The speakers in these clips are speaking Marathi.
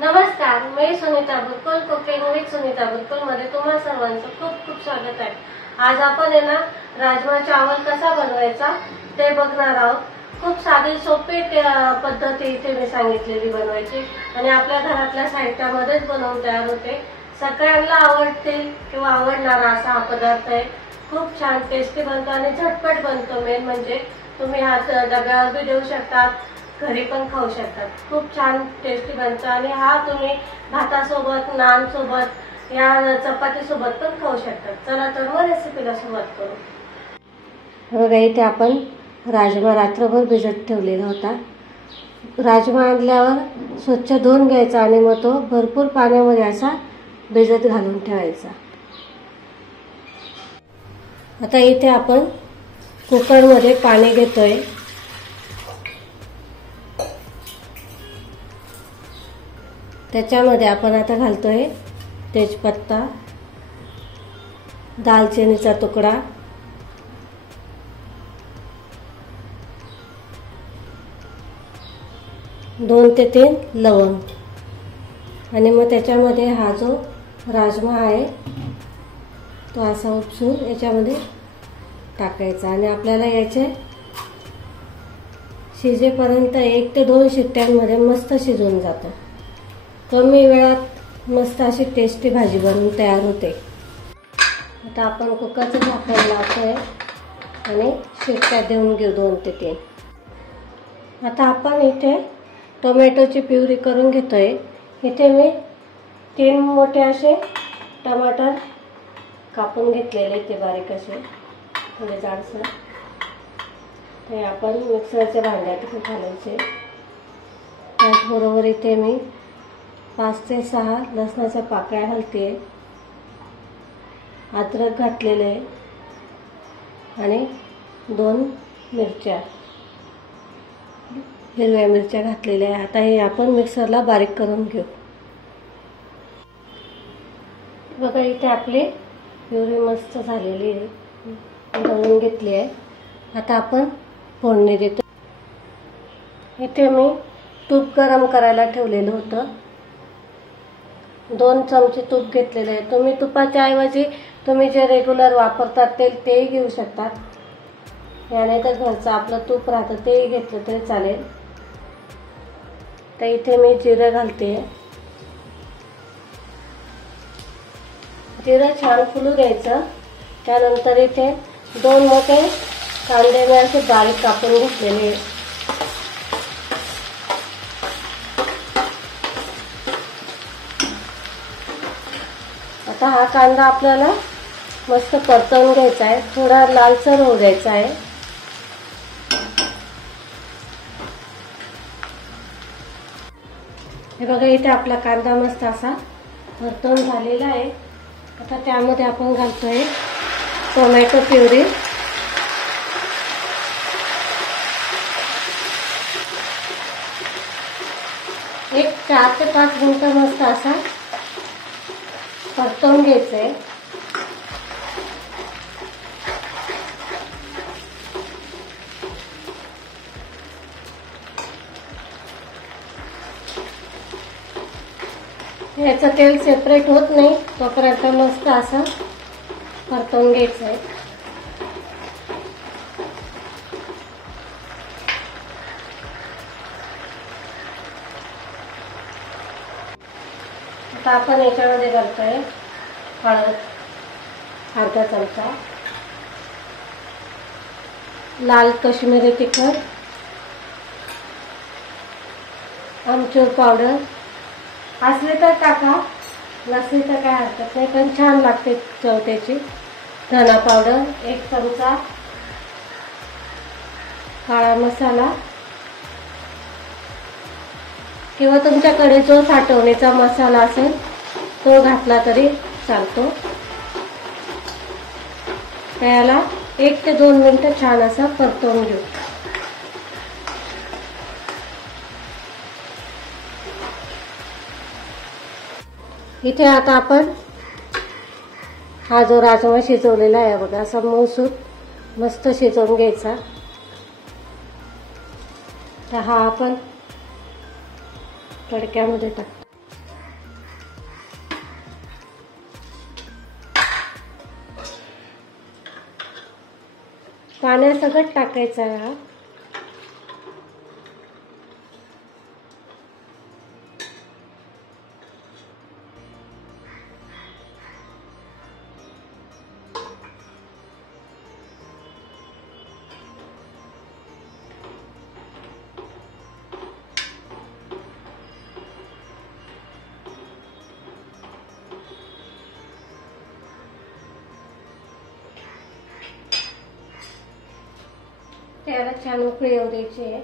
नमस्कार, मी सुनीता बुरकुल कुकिंग विथ सुनीता बुरकुल मध्ये तुम्हा सर्वांचं खूप खूप स्वागत आहे। आज आपण राजमा चावल कसा बनवायचा ते बघणार आहोत। खूप साधी सोपी पद्धती इथे मी सांगितलेली बनवायची आणि आपल्या घरातल्या साहित्यामध्येच बनवून तयार होते। सगळ्यांना आवडतील किंवा आवडणारा असा हा पदार्थ आहे। खूप छान टेस्टी बनतो आणि झटपट बनतो। मेन म्हणजे तुम्ही हा डब्यावर भी देऊ शकता, घरी पण खाऊ शकतात। खूप छान टेस्टी बनतो आणि हा तुम्ही भातासोबत, नान सोबत या चपाती सोबत पण खाऊ शकतात। चला तर मग रेसिपीला सुरुवात करू। बघा, इथे आपण राजमा रात्रभर भिजत ठेवलेला होता। राजमा आणल्यावर स्वच्छ धुवून घ्यायचा आणि मग तो भरपूर पाण्यामध्ये असा भिजत घालून ठेवायचा। आता इथे आपण कुकरमध्ये पाणी घेतोय। त्याच्यामध्ये आपण आता घालतोय तेजपत्ता, दालचिनीचा तुकडा, दोन ते तीन लवंग आणि मग त्याच्यामध्ये हा जो राजमा आहे तो असा उपसून याच्यामध्ये टाकायचा आणि आपल्याला याचे शिजेपर्यंत 1 ते 2 शिट्ट्यांमध्ये मस्त शिजून जातं। कमी वेळात मस्त अशी टेस्टी भाजी बनवून तयार होते। आता आपण कुकरचं झाकण लावतोय आणि शिट्ट्या देऊन घेऊ 2 ते 3। आता आपण इथे टोमॅटोची प्युरी करून घेतोय। इथे मी 3 मोठे असे टमाटर कापून घेतलेले, ते बारीक असे थोडे जाडसर। ते आपण मिक्सरच्या भांड्यात घालायचे। त्याचबरोबर इथे मी 5 ते 6 लसणाच्या पाकळ्या घालते, अद्रक घातलेले आणि 2 मिरच्या, हिरव्या मिरच्या घातलेल्या आहे। आता हे आपण मिक्सरला बारीक करून घेऊ। बघा, इथे आपली प्युरी मस्त झालेली आहे, दळून घेतली आहे। आता आपण फोडणी देतो। इथे मी तूप गरम करायला ठेवलेलं होतं। 2 चमचे तूप घेतलेले आहे। तुम्ही तुपाच्या ऐवजी तुम्ही जे रेग्युलर वापरतात तेही घेऊ शकतात। याने तर घरचं आपलं तूप राहतं तेही घेतलं तरी चालेल। तर इथे मी जिरं घालते। जिरं छान फुलू द्यायचं। त्यानंतर इथे 2 मोठे कांदे मी असे बारीक कापून घेतलेले। आता हा कांदा आपल्याला मस्त परतवून घ्यायचा आहे, थोडा लालसर होऊ द्यायचा आहे। हे बघा, इथे आपला कांदा मस्त असा परतवून झालेला आहे। आता त्यामध्ये आपण घालतोय टोमॅटो प्युरी, एक 4 ते 5 मिनिटं मस्त असा परतवून घ्यायचंय। याचं तेल सेपरेट होत नाही तोपर्यंत मस्त असं परतवून घ्यायचंय। आता आपण याच्यामध्ये घालतोय हळद अर्धा चमचा, लाल कश्मीरी तिखट, आमचूर पावडर असले तर टाका, नसली तर काय हरकत नाही, पण छान लागते चव त्याची। धना पावडर 1 चमचा, काळा मसाला किंवा तुमच्याकडे जो साठवणीचा मसाला असेल तो घातला तरी चालतो। त्याला 1 ते 2 मिनिटं छान असं परतवून घेऊ। इथे आता आपण हा जो राजमा शिजवलेला आहे बघा, असा मऊसूत मस्त शिजवून घ्यायचा। तर हा आपण तडक्यामध्ये टाकतो। पाण्यासकट टाकायचा आहे हा. त्याला छान उकळी येऊ द्यायची आहे.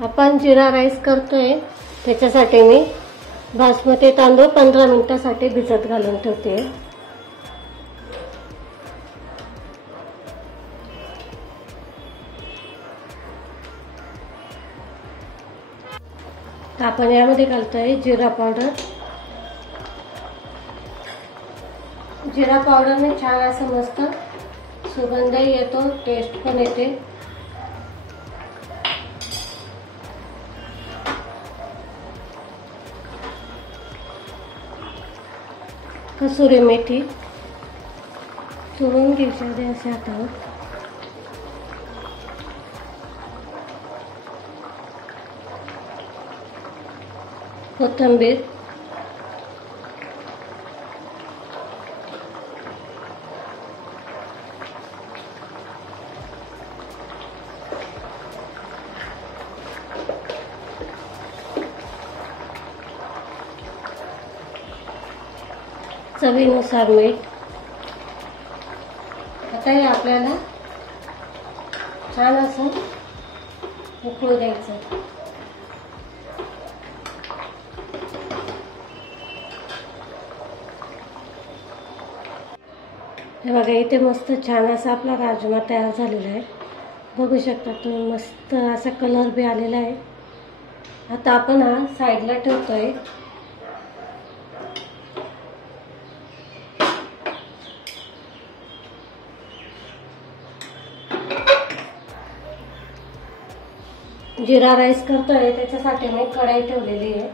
आपण जिरा राईस करतोय, त्याच्यासाठी मी बासमती तांदूळ 15 मिनिटांसाठी भिजत घालून ठेवते. आपण यामध्ये घालतोय जिरा पावडर. जिरा पावडरने छान असं मस्त सुगंधही येतो, टेस्ट पण येते. कसुरी मेथी चुरून घ्यायची असे हातावर. कोथिंबीर, चवीनुसार मीठ. आता हे आपल्याला छान असं उकळू द्यायचं. हे बघा, इथे मस्त छान असा आपला राजमा तयार झालेला आहे. बघू शकता तुम्ही, मस्त असा कलर बी आलेला आहे. आता आपण हा साईडला ठेवतोय. जिरा राईस करतोय, त्याच्यासाठी मी कढई ठेवलेली आहे.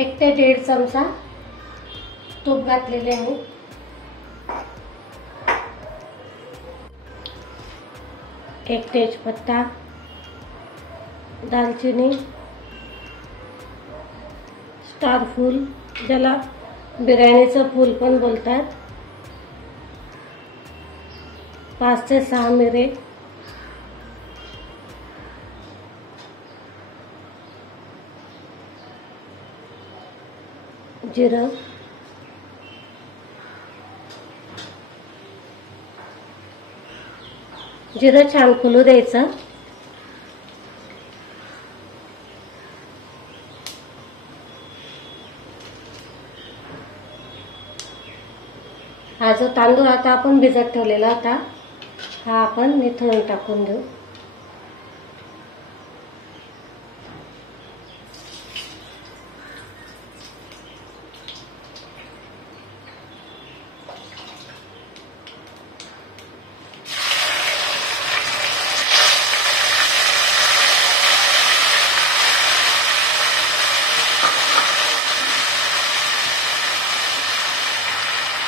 एक ते 1.5 चमचा तूप घातलेले आहे. एक तेजपत्ता, दालचिनी, स्टार फूल, ज्याला बिर्याणीचं फूल पण बोलतात, 5 ते 6 मिरे, जिरं, जिरं छान फुलू द्यायचं. हा जो तांदूळ आता आपण भिजत ठेवलेला होता, हा आपण निथळून टाकून देऊ.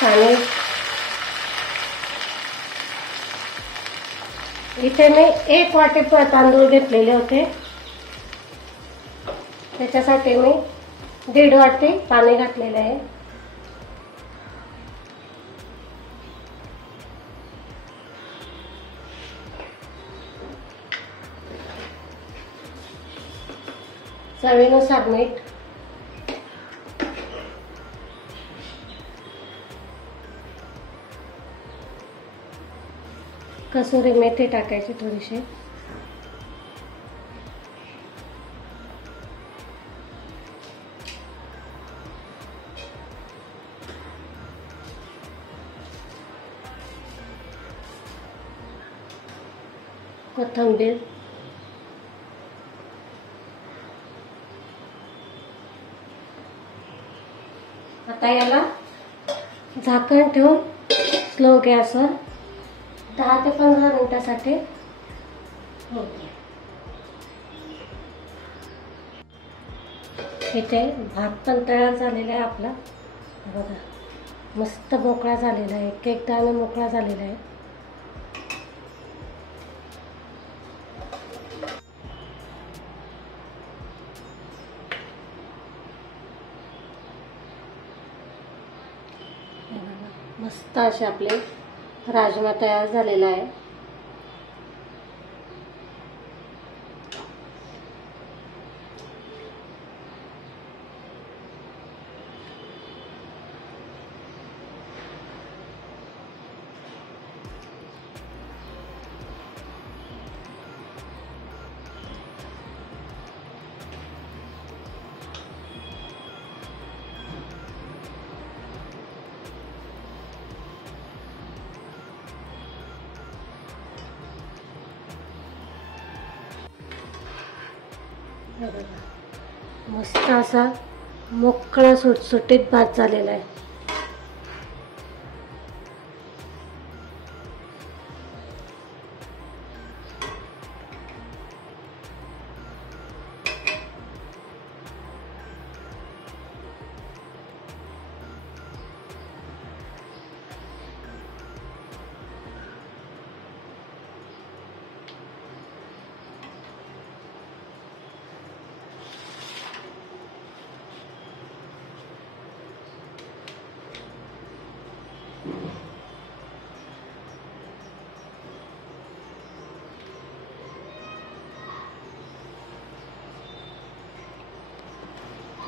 पाणी इथे मी 1 वाटी तांदूळ घेतलेले होते, त्याच्यासाठी मी 1.5 वाटी पाणी घातलेले आहे. चवीनुसार मीठ, कसुरी मेथी टाकायची थोडीशी, कोथिंबीर, आता याला झाकण ठेवून स्लो गॅसवर 10 ते 15 मिनिटासाठी होते. इथे भात पण तयार झालेला आहे आपला. बघा मस्त मोकळा झालेला आहे, एकदाने मोकळा झालेला आहे. मस्त असे आपले राजमा तयार झालेला आहे. मस्त असा मोकळा सुटसुटीत भात झालेला आहे.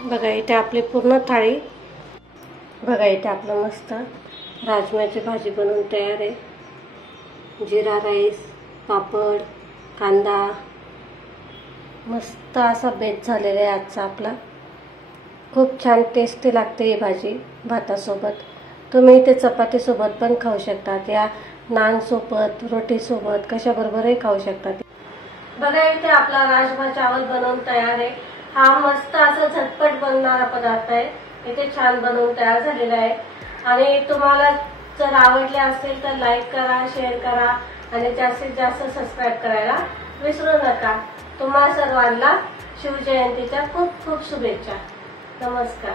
बघा इथे आपली पूर्ण थाळी, बघा इथे आपलं मस्त राजम्याची भाजी बनवून तयार आहे. जिरा राईस, पापड, कांदा, मस्त असा बेत झालेला आहे आजचा आपला. खूप छान टेस्टी लागते ही भाजी भातासोबत. तुम्ही इथे चपातीसोबत पण खाऊ शकतात, या नानसोबत, रोटीसोबत, कशाबरोबरही खाऊ शकतात. बघा इथे आपला राजमा चावल बनवून तयार आहे. हा मस्त असा झटपट बनणारा पदार्थ आहे. इथे छान बनवून तयार झालेला आहे. आणि तुम्हाला जर आवडले असेल तर लाईक करा, शेअर करा आणि जास्तीत जास्त सबस्क्राईब करायला विसरू नका. तुम्हा सर्वांना शिवजयंतीच्या खूप खूप शुभेच्छा. नमस्कार.